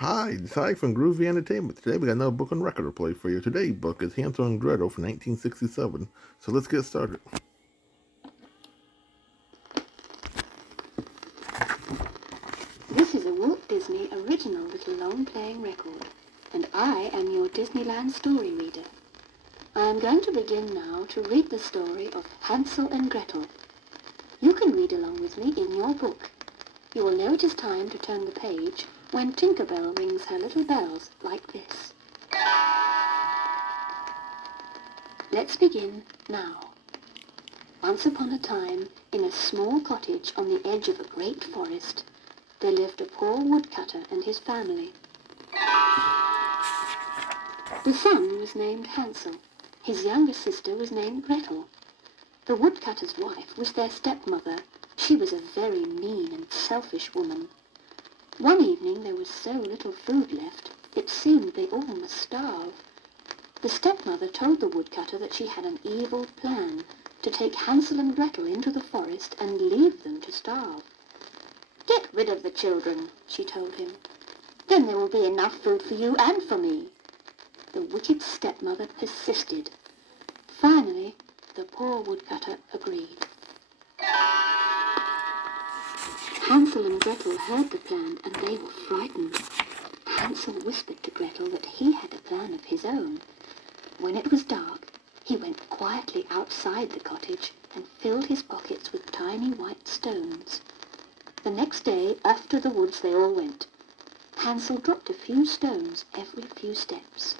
Hi, it's Ty from Groovy Entertainment. Today we got another book on record to play for you. Today's book is Hansel and Gretel from 1967. So let's get started. This is a Walt Disney original little long-playing record, and I am your Disneyland story reader. I am going to begin now to read the story of Hansel and Gretel. You can read along with me in your book. You will know it is time to turn the page when Tinker Bell rings her little bells like this. Let's begin now. Once upon a time, in a small cottage on the edge of a great forest, there lived a poor woodcutter and his family. The son was named Hansel. His younger sister was named Gretel. The woodcutter's wife was their stepmother. She was a very mean and selfish woman. One evening there was so little food left, it seemed they all must starve. The stepmother told the woodcutter that she had an evil plan to take Hansel and Gretel into the forest and leave them to starve. "Get rid of the children," she told him. "Then there will be enough food for you and for me." The wicked stepmother persisted. Finally, the poor woodcutter agreed. Hansel and Gretel heard the plan and they were frightened. Hansel whispered to Gretel that he had a plan of his own. When it was dark, he went quietly outside the cottage and filled his pockets with tiny white stones. The next day, off to the woods they all went. Hansel dropped a few stones every few steps.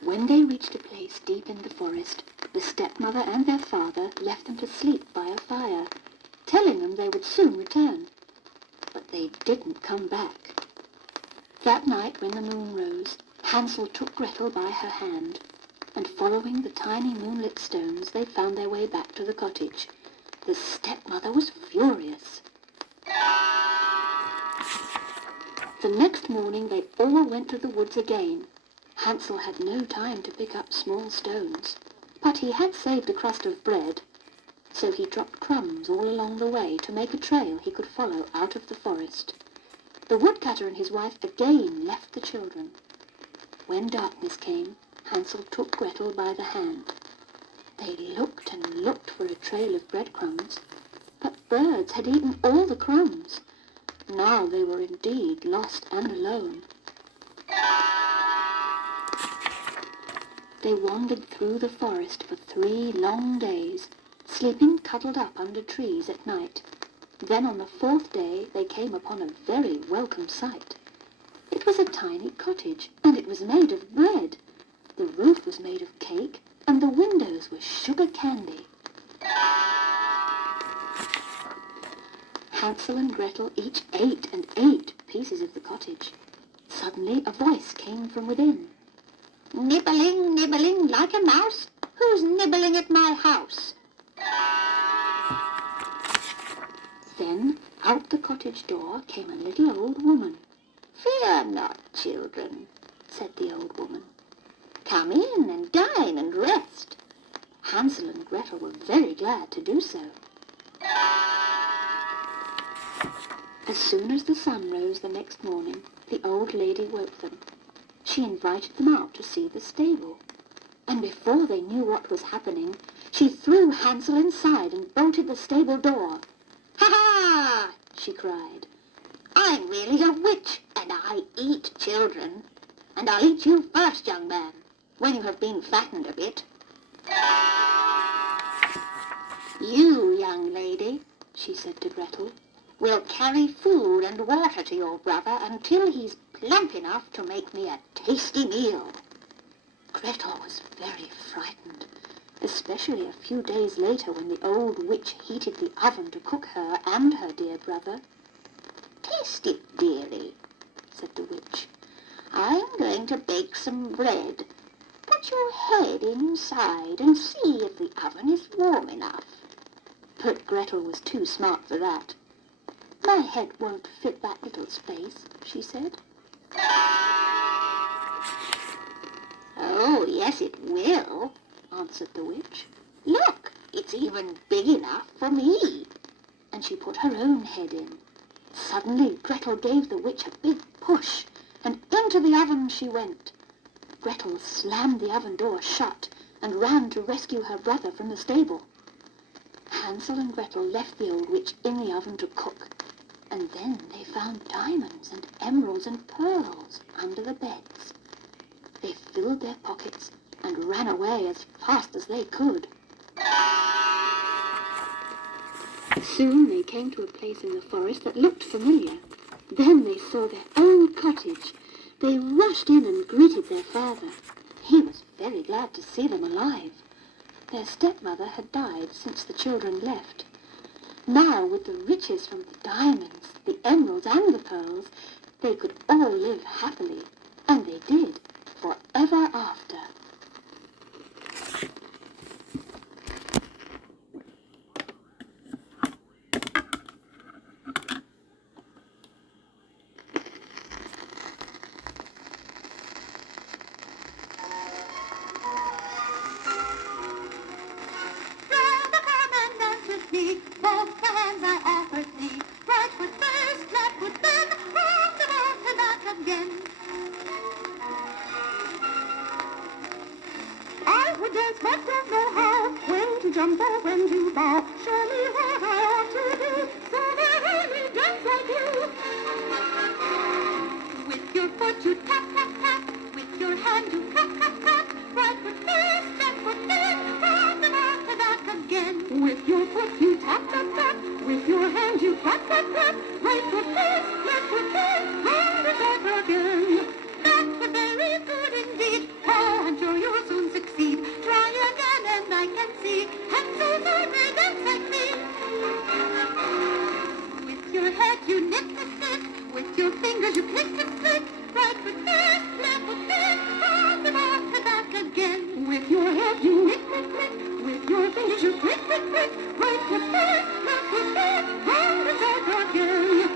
When they reached a place deep in the forest, the stepmother and their father left them to sleep by a fire, telling them they would soon return. But they didn't come back. That night when the moon rose, Hansel took Gretel by her hand, and following the tiny moonlit stones they found their way back to the cottage. The stepmother was furious. The next morning they all went to the woods again. Hansel had no time to pick up small stones, but he had saved a crust of bread, so he dropped crumbs all along the way to make a trail he could follow out of the forest. The woodcutter and his wife again left the children. When darkness came, Hansel took Gretel by the hand. They looked and looked for a trail of breadcrumbs, but birds had eaten all the crumbs. Now they were indeed lost and alone. They wandered through the forest for 3 long days, sleeping cuddled up under trees at night. Then on the 4th day they came upon a very welcome sight. It was a tiny cottage, and it was made of bread. The roof was made of cake, and the windows were sugar candy. Hansel and Gretel each ate and ate pieces of the cottage. Suddenly a voice came from within. "Nibbling, nibbling like a mouse, who's nibbling at my house?" Then out the cottage door came a little old woman. "Fear not, children," said the old woman. "Come in and dine and rest." Hansel and Gretel were very glad to do so. As soon as the sun rose the next morning, the old lady woke them. She invited them out to see the stable, and before they knew what was happening, she threw Hansel inside and bolted the stable door. "Ha ha!" she cried. "I'm really a witch, and I eat children. And I'll eat you first, young man, when you have been fattened a bit." "You, young lady," she said to Gretel, "will carry food and water to your brother until he's plump enough to make me a tasty meal." Gretel was very frightened, especially a few days later when the old witch heated the oven to cook her and her dear brother. "Taste it, dearie," said the witch. "I'm going to bake some bread. Put your head inside and see if the oven is warm enough." But Gretel was too smart for that. "My head won't fit that little space," she said. "Oh, yes, it will," answered the witch. "Look, it's even big enough for me." And she put her own head in. Suddenly Gretel gave the witch a big push, and into the oven she went. Gretel slammed the oven door shut and ran to rescue her brother from the stable. Hansel and Gretel left the old witch in the oven to cook, and then they found diamonds and emeralds and pearls under the beds. They filled their pockets and ran away as fast as they could. Soon they came to a place in the forest that looked familiar. Then they saw their old cottage. They rushed in and greeted their father. He was very glad to see them alive. Their stepmother had died since the children left. Now, with the riches from the diamonds, the emeralds and the pearls, they could all live happily, and they did, forever after. Both the hands I offer thee, right foot first, left foot then, round about and back again. I would dance but don't know how, when to jump or when to bow. Show me what I ought to do, so that I may dance like you. With your foot you tap, tap, tap, with your hand you clap, clap, clap, right foot first, left foot then, round about and back again. With your foot you tap, tap, tap, with your hand you clap, clap, clap, right foot first, left foot then, round and back again. That's very good indeed. Oh, I'm sure you'll soon succeed. Try again and I can see Hansel's over dance like me. With your head you nip, nip, nip. With your fingers you click, click, click. Right foot first, left foot then, round and off and back again. With your head you nip, nip, nip. With your fingers you click, click, click. Right foot first, left foot then, round and back again.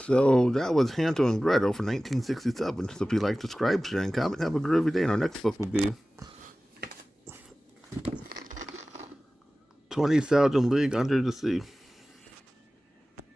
So that was Hansel and Gretel from 1967. So if you like, subscribe, share, and comment, have a groovy day. And our next book will be 20,000 League Under the Sea.